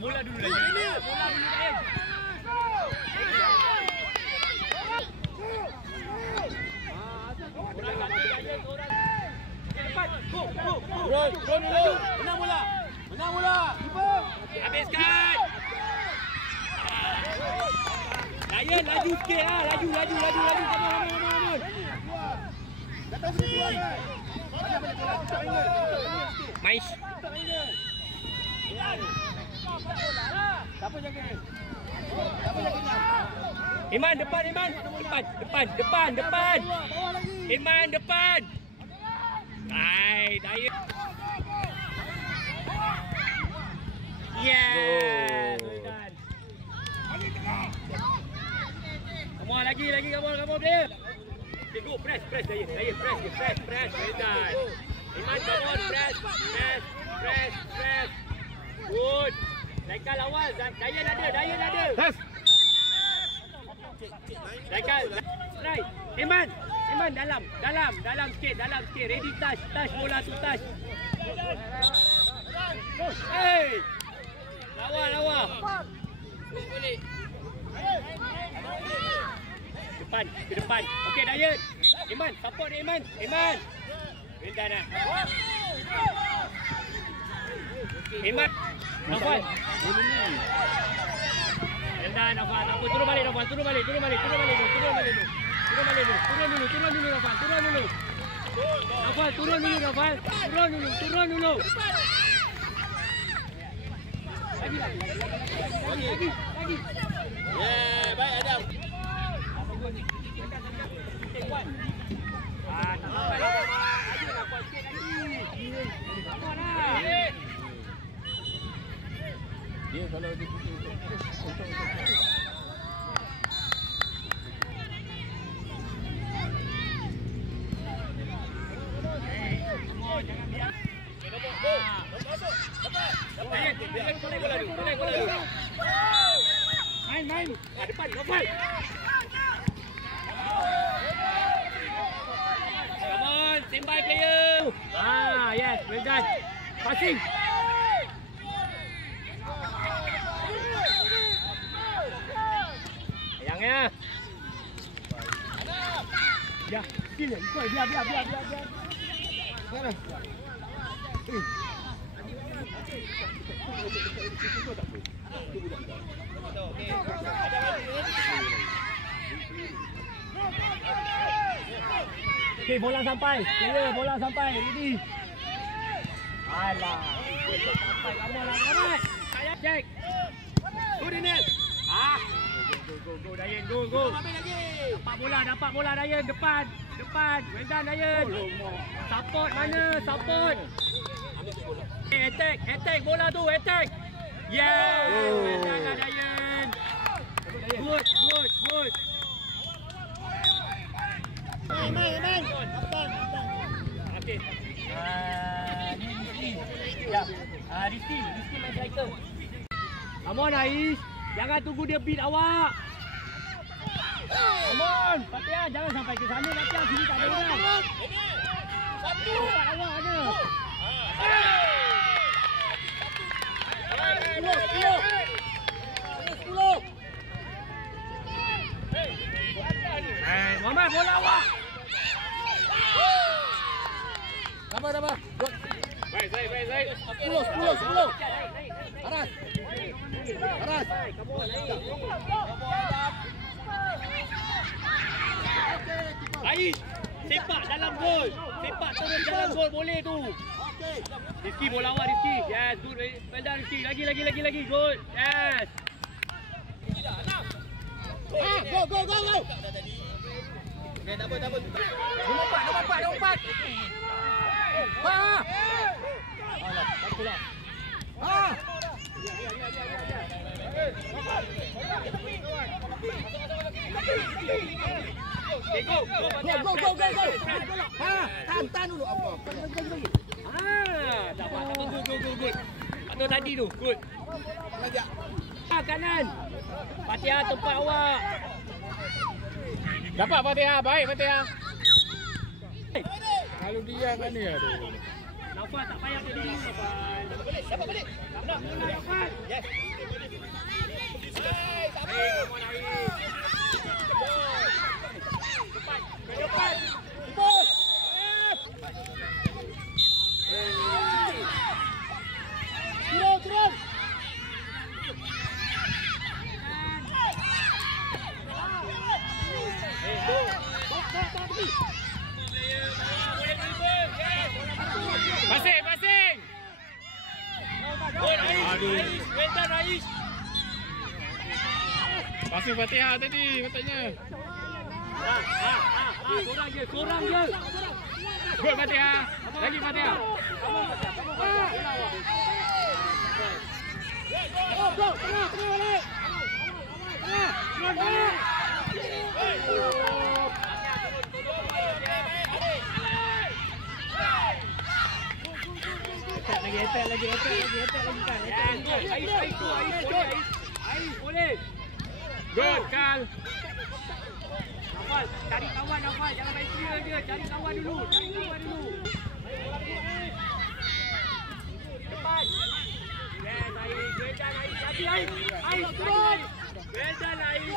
bola dulu lagi. Bola dulu lagi. Go dulu. Menang bola. Menang bola. Habiskan. Ryan laju sikit ah. Laju. Come on. Datang sini keluar kan. Mais. Siapa jaga ni? Iman depan. Depan. Iman depan. Hai, Dayun. Yeah. Sultan. Come on lagi. Come on player. Okay, go press Dayun. Press. Sultan. Iman come on press. Good. Zaikal awal. Dayun ada. Yes. Zaikal. Right. Iman dalam sikit. Ready touch bola tu touch. Hey. Lawa. Balik. Ke depan. Okey Dayun. Iman, support dia Iman. Rendah dah. Iman. Nafal. Rendah Nafal. Apa turun balik Nafal. Turun balik dulu. Turun dulu Nafal. Nafal turun dulu. Lagi. Yeah, baik Adam. Dia kalau dia Main. Depan, Nofal. Come on, standby player. Yes, well done. Passing. Sayangnya. Ya, sini, ikut biar. Mana? Okey, bola sampai. Bola sampai. Ready. Alah. Sampai lama. Saya check. Good Daniel. Go Dayun, go. Dapat bola Dayun depan. Well done Dayun. Support mana? Attack bola tu, attack. Yeah. Well done Dayun. Good. Main. Okey. Ni. Ya. Rizky main striker. Come on Ais. Jangan tunggu dia beat awak. Come on. Fatihah jangan sampai ke sana nanti yang sini tak ada orang. Satu. Awak ada. 10. Muhammad bola awak. Sabar. Baik. 10. Aras. Ais, sepak dalam gol. Sepak terus dalam gol boleh tu. Rizky bola awak Rizky. Yes, good. Well done Rizky. Lagi. Good. Yes. Go. Okay, double. Nombor 4. Alah, bagulah. Okay, go. Tahan dulu apa? Bagi. Dapat. Good. Atau tadi tu, good. Lagi. Kanan. Fatihah tempat awak. Dapat Fatihah, baik Fatihah. Kalau dia kan ni aduh. Nafas tak payah berdiri dulu Nafas. Dapat balik. Dapat bola Nafas. Yes. Come on Ais. Depan. Ke depan. Bos. Turun. Pasing. Gol Ais. Aduh. Ais, well done Ais. Pasal Fatihah tadi katanya. Sorang je. Gol Fatihah. Lagi Fatihah. Bro, tengah balik. Tengah. Lagi kan. Ais, boleh. Gol Kal. Nafas, cari kawan Nafas, jangan main clear je. Cari kawan dulu. Depan. Yes, Ais. Well done Ais. Lagi Ais. Ais, turun. Well done Ais.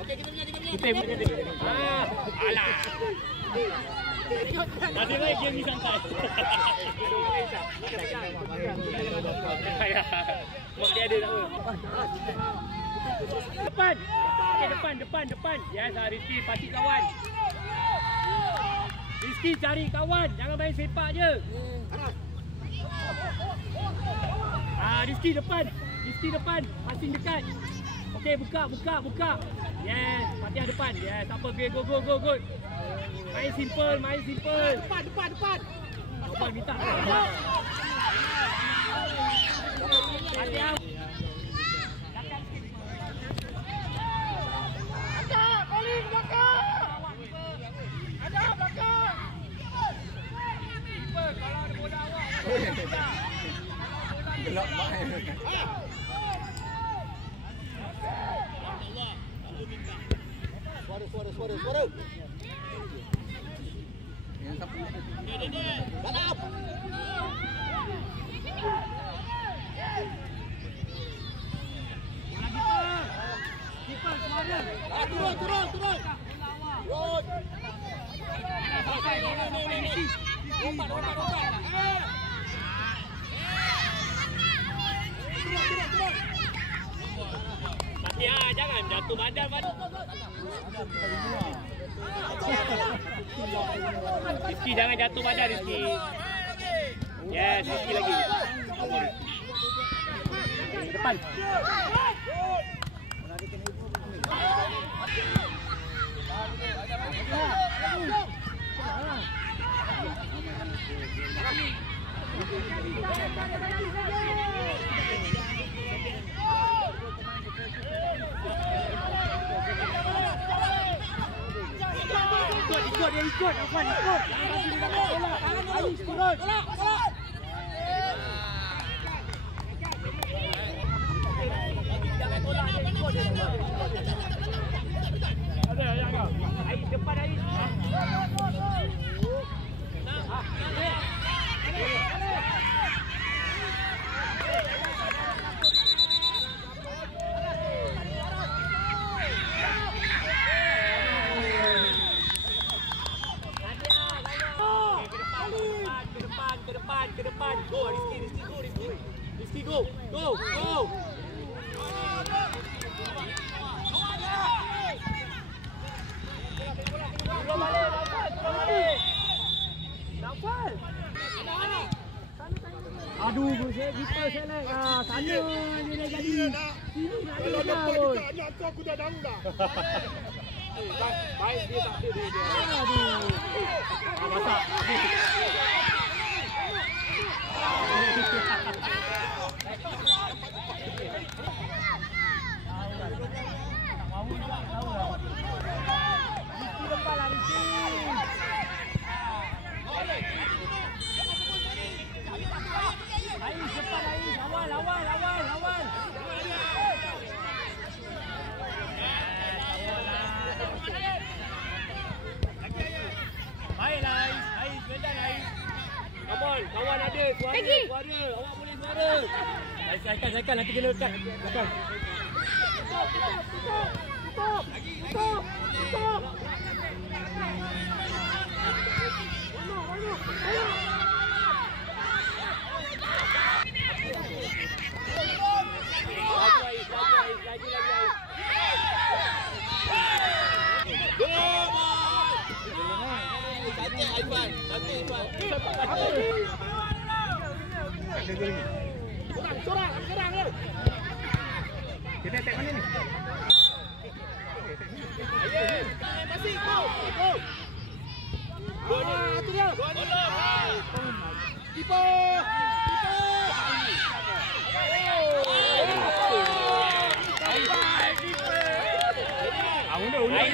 Okey, kita punya. Alah. Masih baik game ni santai. Mak dia ada tak apa. Depan. Okey, depan. Yes, Rizky pasti kawan. Rizky cari kawan, jangan main sepak je. Rizky depan. Passing dekat. Okey, buka. Yes, Fatihah depan. Yes, apa go. Main simple. Depan. Depan minta. Fatihah. Ada belakang. Keeper, kalau ada bola awak. Gelap main. Suara. Balap. Keeper, suara. Turun. Turun. Fatihah, jangan jatuh badan. Rizky, jangan jatuh badan Rizky. Yes, Rizky lagi. Depan. Ikut. Afwan, ikut. Ais, turun. Ada yang kau. Ais depan Ais. Ke depan. Go Rizky, go. Nafas. Aduh, saya kita select. Sana je dah jadi. Sini nak ada pun. Aku dah tahu dah. Baik dia tak ada dia. Aduh. Masak. Lawan. Kawan ada, suara. Awak boleh suara. Saikan, nanti kena cut. Saikan. Tutup. Sorang dia. Kita attack mana ni? Ayo. Masih go. Itu dia. Keeper. Ulai.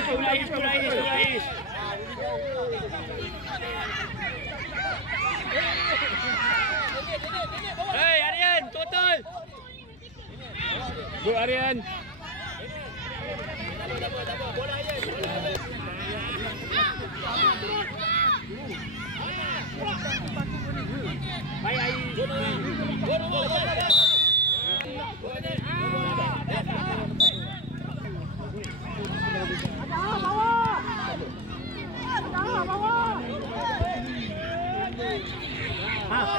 Hey, Aryan, total. Go Aryan. Bola Aryan. Baik, Ai.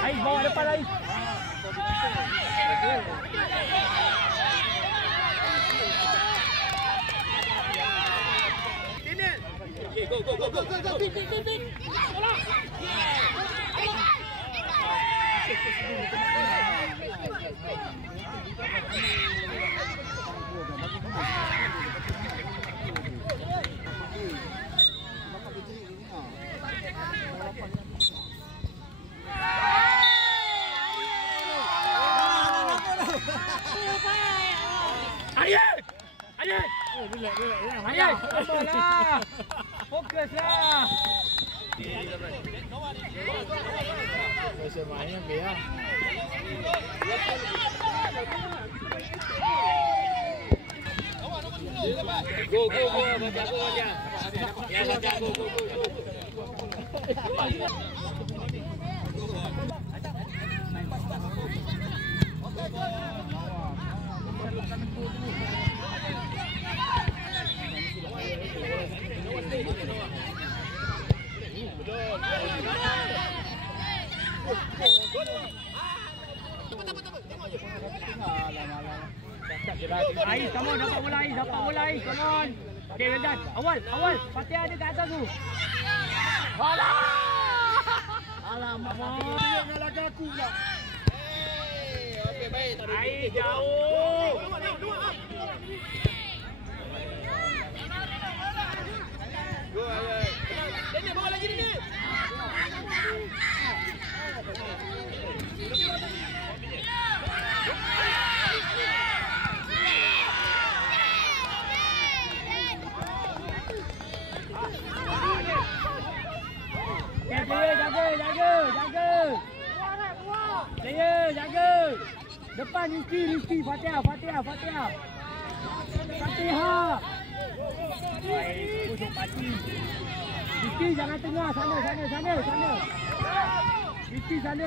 Ais bawa depan Ais. Go. Bip. Bola. Aryan. Aryan, sabarlah. Fokuslah. Masa main biar. Go. Baca. Ya, baca. Go. Ais, come on, dapat bola Ais, come on. Okey, well done. Awal. Fatih ada kat atas tu. Alamak. Dia ngalah aku pula. Okey, baik. Ais jauh. Go, Ais. Ini bawa lagi ni. Jaga. Depan Rizky. Fatihah. Fatihah. Baik, pusing pati. Rizky jangan tengah. Sana. Rizky sana.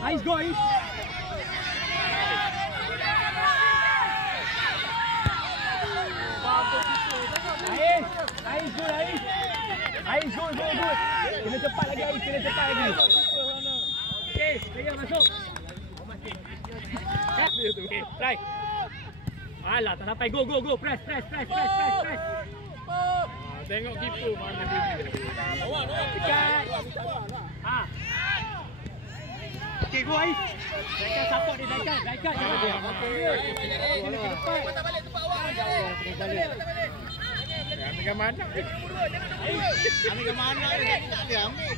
Ais go, Ais. Ais go. Kena cepat lagi Ais, Okey, player masuk. Okey, try. Alah, tak sampai. Go. Press. Tengok keeper mana dia. Dekat. Okey, go Ais. Daikan support dia, Daikan. Balik tempat awak. Ambil mana? Ambil mana dia tak dia ambil.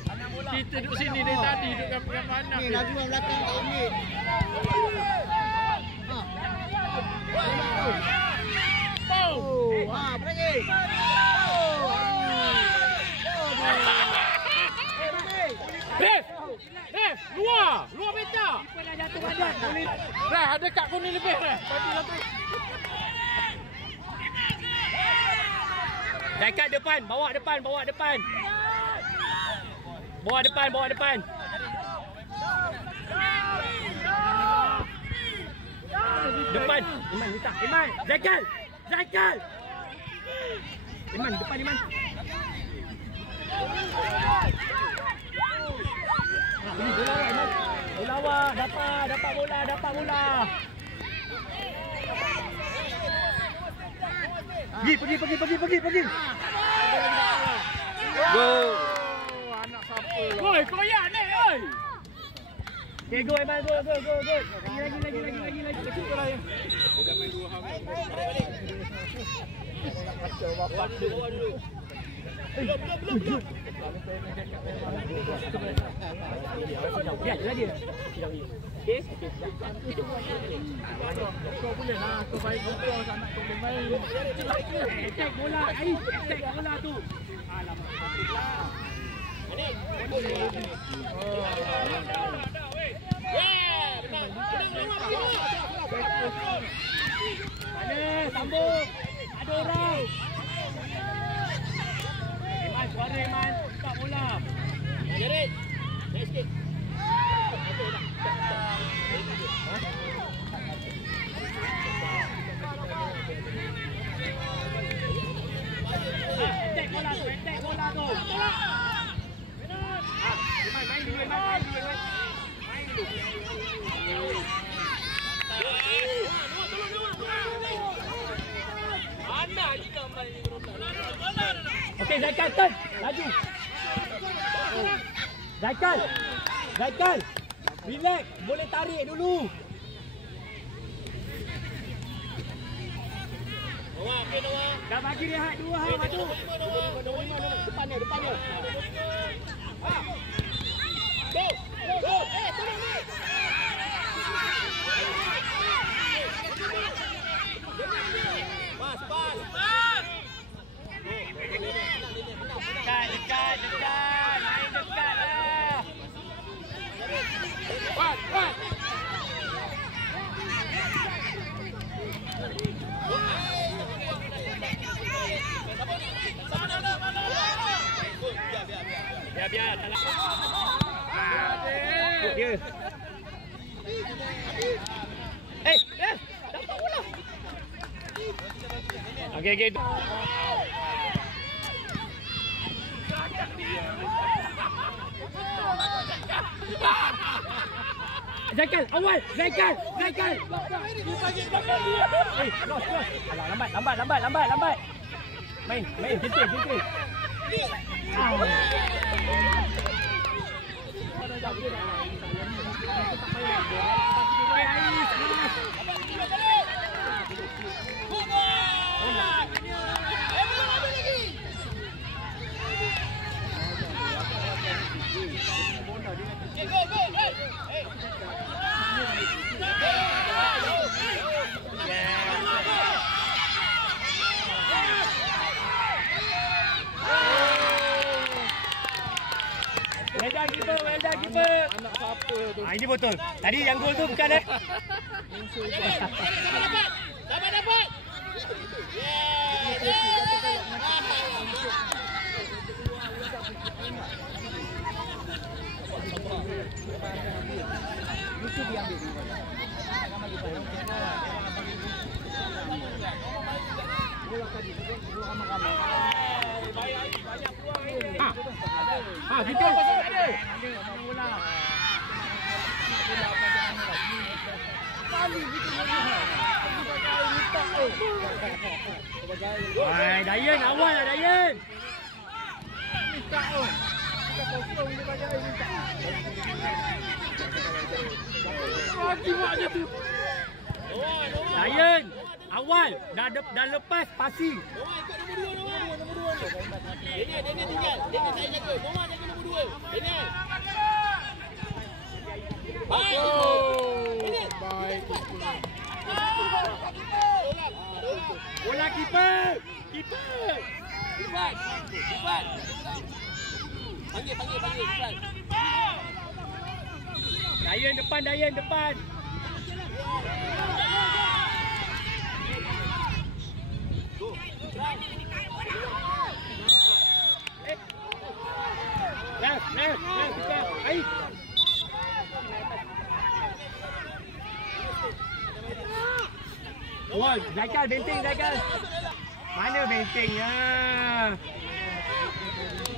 Kita duduk sini dari tadi duduk ambil mana? Ni lagi orang belakang tak ambil. Apa lagi? Luar peta. Dah ada kat kuning lebih dah. Dekat depan, bawa depan. Bawa depan, bawa depan. Depan. Iman, minta. Iman, Zaikal. Zaikal. Iman, depan Iman. Bola Iman. Bola awak, dapat bola, dapat bola. Pergi. Go. Anak siapa lah. Oi, koyak ni, oi. Okay, go Iman, go. Lagi. Betul lah. Kacau bapak dulu. Ya, lagi. Okey. Kau boleh lah. Kau baik kau anak kau bermain. Attack bola, Ais. Attack bola tu. Alamak. Ada sambung. Ada orang. Iman, suara Iman. Buka bola. Jerit. Naik sikit. Attack bola tu. Main dulu. Okey, Zaikal turn. Laju. Zaikal. Relax, boleh tarik dulu. Dah bagi rehat 2 hang maju. Depannya. Go. Tolong ni. Pas. Dekat. Main dekat lah. Pat. Biar. Dia. Dapat bola. Okey. Zaikal, awal. Zaikal. Dia bagi belakang dia. Cross. Alah, lambat. Main, jentik. Well done keeper. Anak siapa tu? Ini betul. Tadi yang gol tu bukan Dapat. Itu diambil. Bola tadi dua ramai-ramai. Banyak peluang ni. Kita pasal ada. Bola. Kali kita ni. Dayan awal lah Dayan. Minta oh. Kita kosong dia bagi minta. Mati buat je tu. Dayan awal dah lepas passing. Nombor 2. Daniel tinggal. Daniel saya jaga. Nombor jaga nombor 2. Daniel. Baik. Baik. Bola kiper. Cepat. Panggil. Cepat. Dayan depan. Left. Wah, Zaikal benteng Zaikal. Mana bentengnya?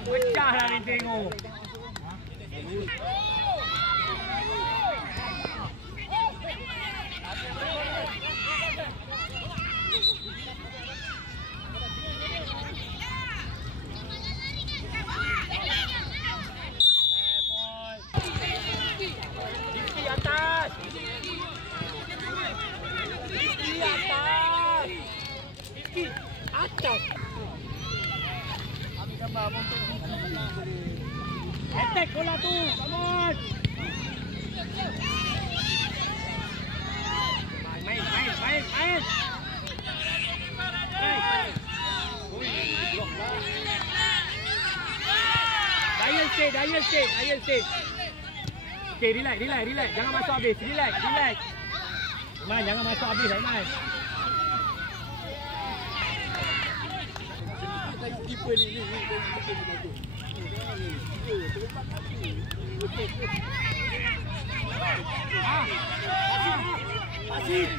Pecahlah benteng tu. Rizky atas. Rizky atas. Rizky atas. Attack bola tu. Come on. Main. Dial stay. Okay, relax. Jangan masuk habis. Relax. Man, jangan masuk habis, Man. Keeper ni. Pasif.